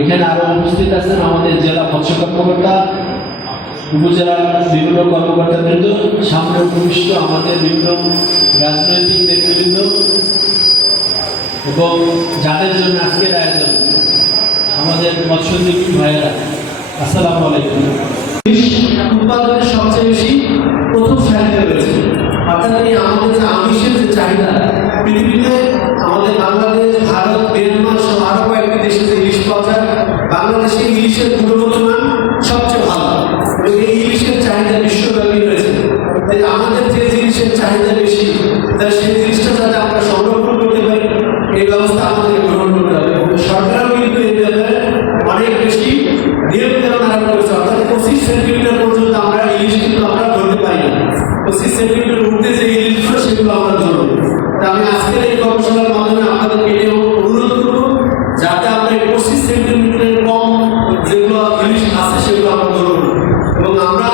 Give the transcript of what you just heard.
এখানে আরো উপস্থিত আছেন আমাদের জেলা মৎস্য কর্মকর্তা, উপজেলার বিভিন্ন কর্মকর্তাবৃন্দ, সামনে উপবিষ্ট আমাদের বিভিন্ন রাজনৈতিক নেতৃবৃন্দ এবং যাদের জন্য আজকের আয়োজন আমাদের মৎস্যজীবী ভাইয়েরা, আসসালামু আলাইকুম। উৎপাদনের সবচেয়ে বেশি প্রথম সারিতে রয়েছে। অর্থাৎ এই আমাদের যে আমিষের যে চাহিদা পৃথিবীতে আমাদের বাংলাদেশ, ভারত, মিয়ানমার সহ আরো কয়েকটি দেশে যে ইলিশ পাওয়া যায়, বাংলাদেশে ইলিশের গুণগত মান সবচেয়ে ভালো এবং এই ইলিশের চাহিদা বিশ্বব্যাপী রয়েছে। তাই আমাদের যে জিনিসের চাহিদা বেশি, তাই সেই জিনিসটা যাতে আমরা সংরক্ষণ করতে পারি এই ব্যবস্থা আমাদের গ্রহণ করতে হবে। সরকারও কিন্তু এই ব্যাপারে অনেক বেশি নিয়ম কানুন আরোপ করেছে। অর্থাৎ 25 সেন্টিমিটার পর্যন্ত আমরা ইলিশ কিন্তু আমরা ধরতে পারি না। 25 সেন্টিমিটার উঠতে যে ইলিশগুলো সেগুলো আমরা ধরবো। তা আমি আজকের এই কর্মশালার মাধ্যমে আপনাদেরকে এটাও অনুরোধ করবো যাতে আমরা এই 25 সেন্টিমিটারের কম যেগুলো ইলিশ আছে সেগুলো আমরা ধরবো এবং আমরা